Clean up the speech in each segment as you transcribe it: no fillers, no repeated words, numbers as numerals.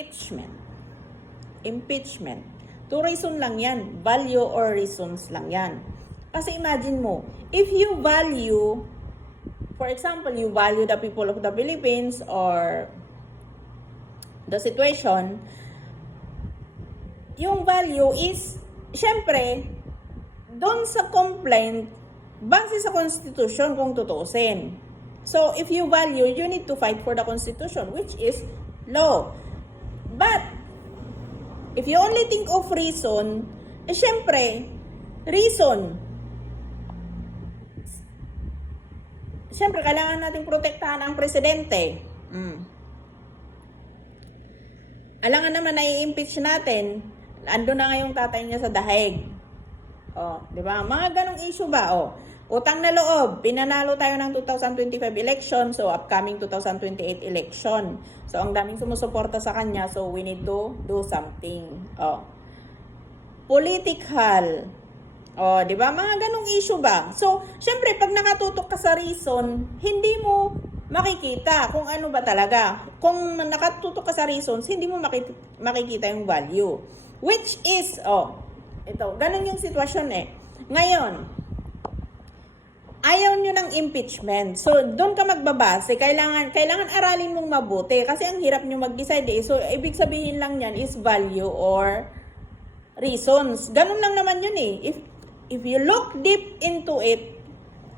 Impeachment. Impeachment. Two reason lang yan. Value or reasons lang yan. Kasi imagine mo, if you value, for example, you value the people of the Philippines or the situation, yung value is, syempre, doon sa complaint, base sa Constitution kung tutuusin. So, if you value, you need to fight for the Constitution, which is law. But, if you only think of reason, syempre, reason. Syempre, kailangan natin protektahan ang presidente. Alangan naman na i-impeach natin, ando na ngayong tatay niya sa dahig. Di ba? Mga ganong issue ba? Utang na loob, pinanalo tayo ng 2025 election, so upcoming 2028 election. So ang daming sumusuporta sa kanya, so we need to do something. Political. Di ba? Mga ganong issue ba? So, syempre pag nakatutok ka sa reason, hindi mo makikita kung ano ba talaga. Kung nakatutok ka sa reasons, hindi mo makikita yung value. Which is, ito, ganun yung sitwasyon Ngayon, ayaw nyo ng impeachment. So, doon ka magbabase. Kailangan aralin mong mabuti. Kasi ang hirap nyo mag-decide So, ibig sabihin lang yan is value or reasons. Ganun lang naman yun If you look deep into it,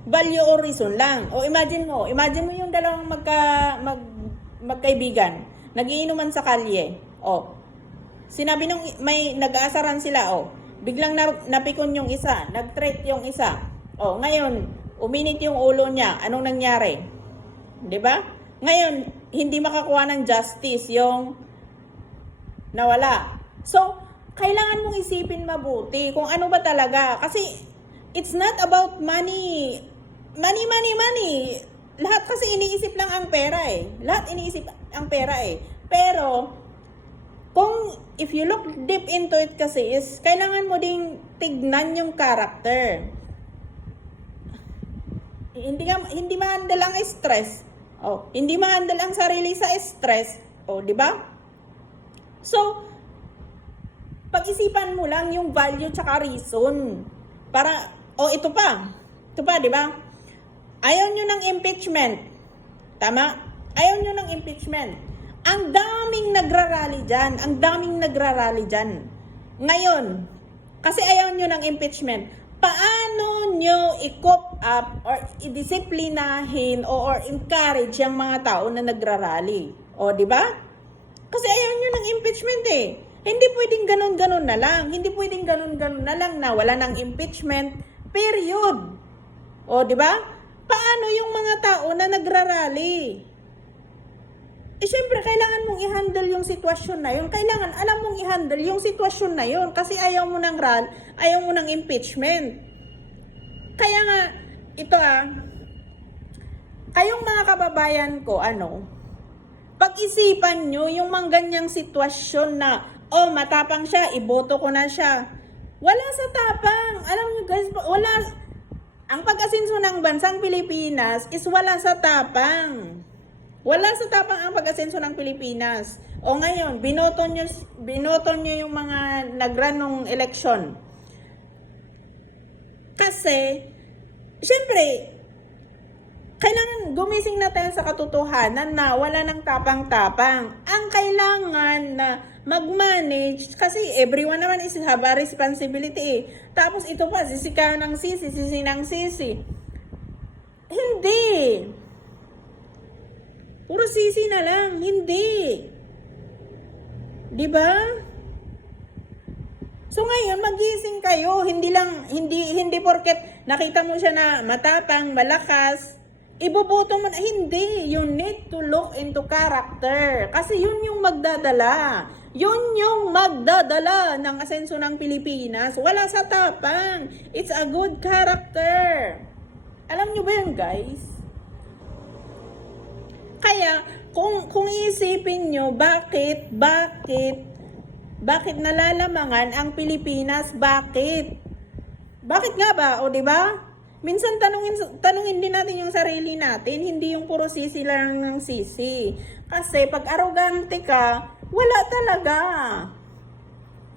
value or reason lang. Imagine mo yung dalawang magkaibigan. Nagiinuman sa kalye. Sinabi nung may nag-aasaran sila. Biglang napikon yung isa. Nag-threat yung isa. Ngayon, uminit yung ulo niya. Anong nangyari? 'Di ba? Ngayon, hindi makakuha ng justice yung nawala. So, kailangan mong isipin mabuti kung ano ba talaga. Kasi, it's not about money. Money. Lahat kasi iniisip lang ang pera Lahat iniisip ang pera Pero, if you look deep into it kasi is, kailangan mo ding tignan yung character. Hindi ma-handle ang stress. Hindi ma-handle ang sarili sa stress. Di ba? So, pag-isipan mo lang yung value tsaka reason. Para, ito pa, di ba? Ayaw nyo ng impeachment. Tama? Ayaw nyo ng impeachment. Ang daming nagrarally dyan. Ngayon, kasi ayaw nyo ng impeachment, paano nyo i-cope up or i-disiplinahin or encourage yung mga tao na nagrarally? Di ba? Kasi ayaw nyo ng impeachment Hindi pwedeng ganun-ganun na lang. Hindi pwedeng ganun-ganun na lang na wala ng impeachment. Period. Di ba? Paano yung mga tao na nagrarally? Siyempre, kailangan mong i-handle yung sitwasyon na yun. Kailangan, alam mong i-handle yung sitwasyon na yun. Kasi ayaw mo ng impeachment. Kaya nga, ito kayong mga kababayan ko, pag-isipan nyo yung mga ganyang sitwasyon na, matapang siya, iboto ko na siya. Wala sa tapang. Alam nyo guys, ang pag-asenso ng bansang Pilipinas is wala sa tapang. Wala sa tapang ang pag-asenso ng Pilipinas. Ngayon, binoto nyo yung mga nag-run ng eleksyon. Kasi, syempre, kailangan gumising na tayo sa katotohanan na wala ng tapang-tapang. Ang kailangan na mag-manage, kasi everyone naman is have a responsibility Tapos ito pa, sisi ng sisi. Hindi. Puro sisi na lang. Hindi. Diba? So ngayon, magising kayo. Hindi porket nakita mo siya na matapang, malakas, iboboto mo na. Hindi. You need to look into character. Kasi yun yung magdadala. Yun yung magdadala ng asenso ng Pilipinas. Wala sa tapang. It's a good character. Alam nyo ba yun, guys? Kaya, kung iisipin nyo, bakit nalalamangan ang Pilipinas? Bakit? Bakit nga ba? Di ba? Minsan tanungin din natin yung sarili natin, hindi yung puro sisi lang ng sisi. Kasi pag arrogante ka, Wala talaga.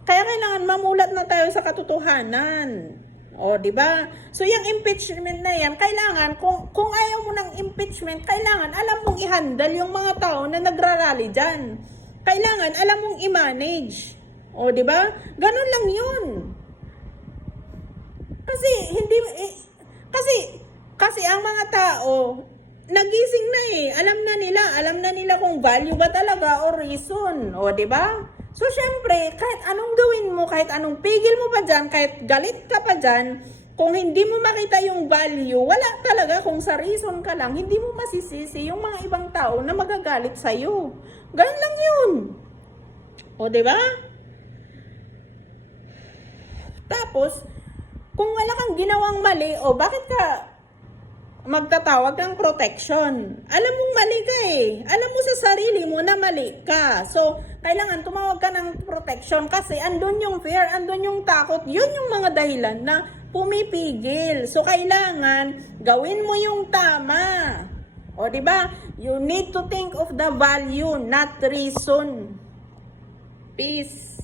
Kaya kailangan mamulat na tayo sa katotohanan. O, di ba? So, yung impeachment na yan, kailangan, kung ayaw mo ng impeachment, kailangan alam mong i-handle yung mga tao na nagrarally dyan. Kailangan alam mong i-manage. O, di ba? Ganun lang yun. Kasi, kasi ang mga tao, nagising na eh. Alam na nila kung value ba talaga o reason. O, di ba? So, syempre, kahit anong gawin mo, kahit anong pigil mo pa dyan, kahit galit ka pa dyan, kung hindi mo makita yung value, wala talaga. Kung sa reason ka lang, hindi mo masisisi yung mga ibang tao na magagalit sa'yo. Ganun lang yun. O, di ba? Tapos, kung wala kang ginawang mali, o bakit ka magtatawag ng protection? Alam mong mali ka eh. Alam mo sa sarili mo na mali ka. So, kailangan tumawag ka ng protection kasi andun yung fear, andun yung takot. Yun yung mga dahilan na pumipigil. So, kailangan gawin mo yung tama. O, di ba? You need to think of the value, not reason. Peace.